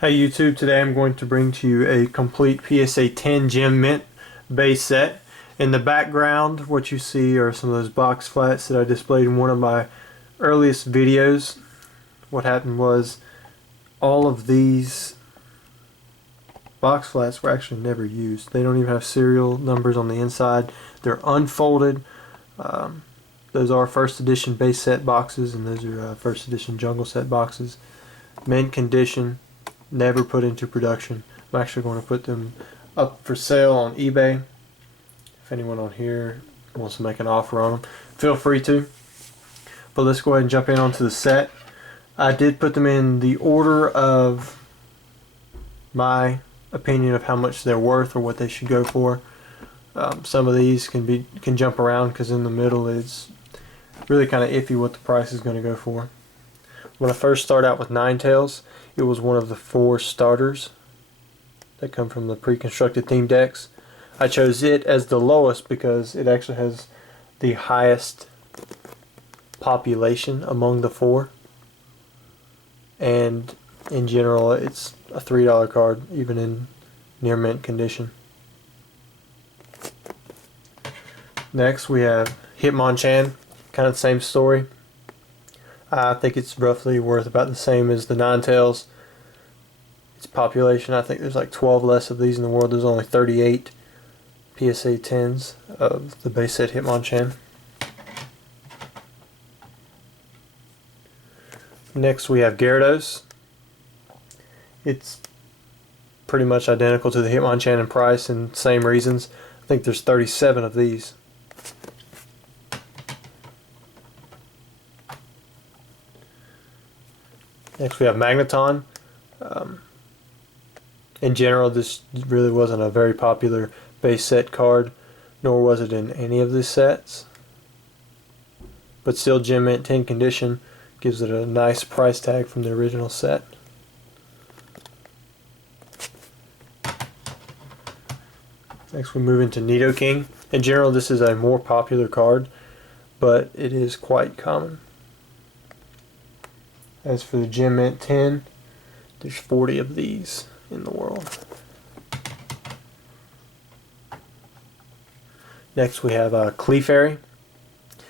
Hey YouTube, today I'm going to bring to you a complete PSA 10 Gem Mint base set. In the background, what you see are some of those box flats that I displayed in one of my earliest videos. What happened was all of these box flats were actually never used. They don't even have serial numbers on the inside. They're unfolded. Those are first edition base set boxes, and those are first edition jungle set boxes. Mint condition. Never put into production. I'm actually going to put them up for sale on eBay. If anyone on here wants to make an offer on them, feel free to. But let's go ahead and jump in onto the set. I did put them in the order of my opinion of how much they're worth or what they should go for. Some of these can jump around because in the middle it's really kind of iffy what the price is going to go for. When I first start out with Ninetales, it was one of the 4 starters that come from the pre-constructed theme decks. I chose it as the lowest because it actually has the highest population among the 4. And in general, it's a $3 card, even in near mint condition. Next, we have Hitmonchan, kind of the same story. I think it's roughly worth about the same as the Ninetales. Its population, I think there's like 12 less of these in the world. There's only 38 PSA 10s of the base set Hitmonchan. Next we have Gyarados. It's pretty much identical to the Hitmonchan in price and same reasons. I think there's 37 of these. Next we have Magneton. In general, this really wasn't a very popular base set card, nor was it in any of the sets. But still, Gem Mint 10 condition gives it a nice price tag from the original set. Next we move into Nidoking. In general, this is a more popular card, but it is quite common. As for the Gem Mint 10, there's 40 of these in the world. Next we have Clefairy.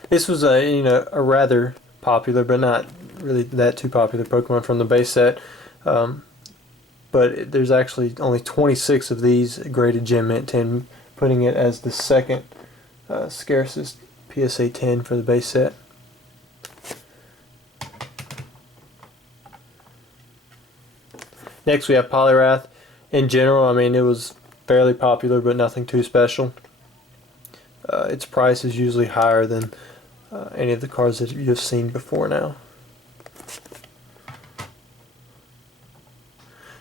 This was a rather popular, but not really that too popular Pokemon from the base set. But there's actually only 26 of these graded Gem Mint 10, putting it as the second scarcest PSA 10 for the base set. Next we have Poliwrath. In general, I mean, it was fairly popular, but nothing too special. Its price is usually higher than any of the cards that you've seen before now.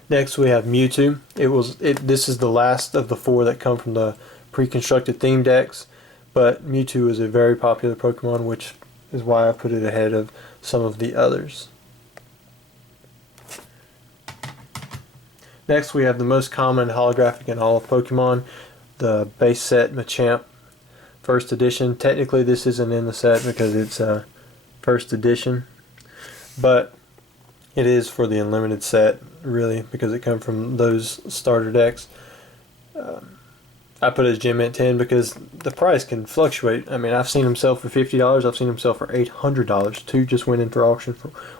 Next we have Mewtwo. This is the last of the 4 that come from the pre-constructed theme decks, but Mewtwo is a very popular Pokemon, which is why I put it ahead of some of the others. Next we have the most common holographic in all of Pokemon, the base set Machamp first edition. Technically this isn't in the set because it's first edition, but it is for the unlimited set, really, because it comes from those starter decks. I put it as Gem Mint 10 because the price can fluctuate. I mean, I've seen them sell for $50. I've seen them sell for $800. 2 just went in for auction,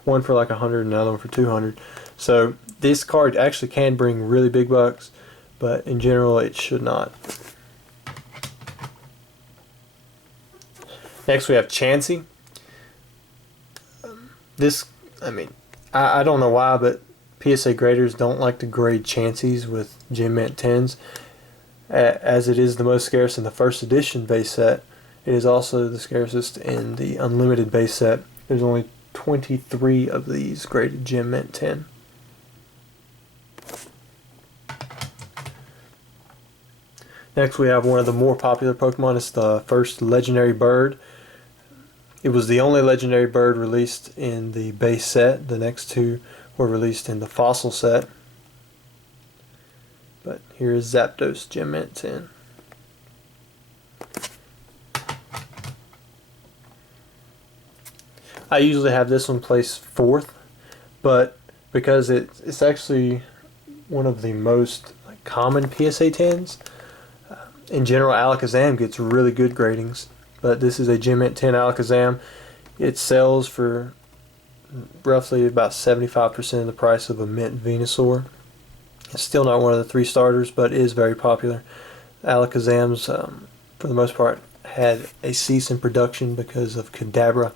one for like $100 and another one for $200. So this card actually can bring really big bucks, but in general it should not. Next we have Chansey. I don't know why, but PSA graders don't like to grade Chanseys with Gem Mint 10s. As it is the most scarce in the first edition base set, it is also the scarcest in the unlimited base set. There's only 23 of these graded Gem Mint 10. Next we have one of the more popular Pokemon. It's the first legendary bird. It was the only legendary bird released in the base set. The next 2 were released in the fossil set. But here is Zapdos Gem Mint 10. I usually have this one placed 4th, but because it's actually one of the most common PSA 10s. In general, Alakazam gets really good gradings, but this is a Gem Mint 10 Alakazam. It sells for roughly about 75% of the price of a Mint Venusaur. It's still not one of the 3 starters, but is very popular. Alakazams, for the most part, had a cease in production because of Kadabra.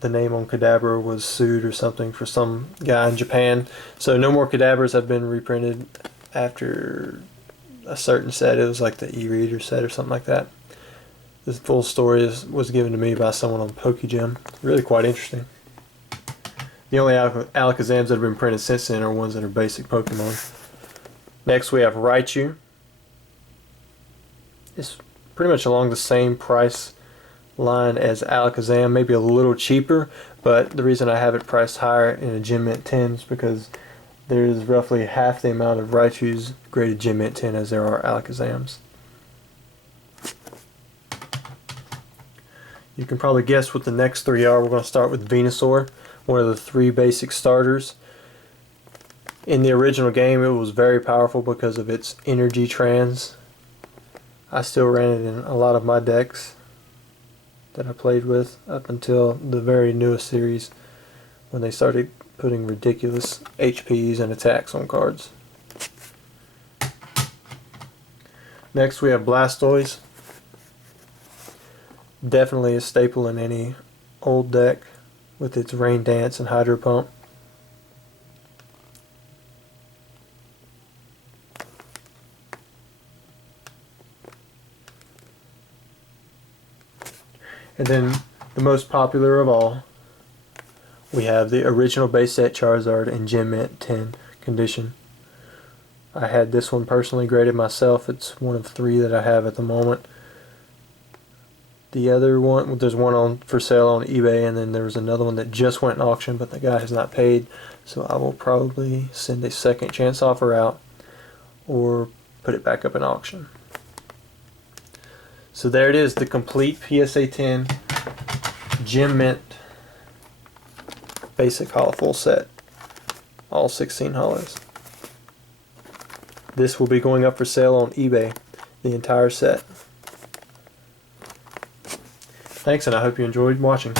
The name on Kadabra was sued or something for some guy in Japan. So no more Kadabras have been reprinted after a certain set. It was like the e-reader set or something like that. The full story was given to me by someone on PokeGem. Really quite interesting. The only Alakazams that have been printed since then are ones that are basic Pokemon. Next we have Raichu. It's pretty much along the same price line as Alakazam, maybe a little cheaper, but the reason I have it priced higher in a Gem Mint 10 is because there's roughly half the amount of Raichus graded Gem Mint 10 as there are Alakazams. You can probably guess what the next 3 are. We're going to start with Venusaur, one of the 3 basic starters. In the original game, it was very powerful because of its energy trans. I still ran it in a lot of my decks that I played with up until the very newest series when they started putting ridiculous HPs and attacks on cards. Next we have Blastoise. Definitely a staple in any old deck with its Rain Dance and Hydro Pump. And then the most popular of all, we have the original base set Charizard in Gem Mint 10 condition. I had this one personally graded myself. It's one of 3 that I have at the moment. The other one, there's one on for sale on eBay, and then there was another one that just went in auction, but the guy has not paid, so I will probably send a second chance offer out or put it back up in auction. So there it is, the complete PSA 10 Gem Mint basic holo full set, all 16 holos. This will be going up for sale on eBay, the entire set. Thanks, and I hope you enjoyed watching.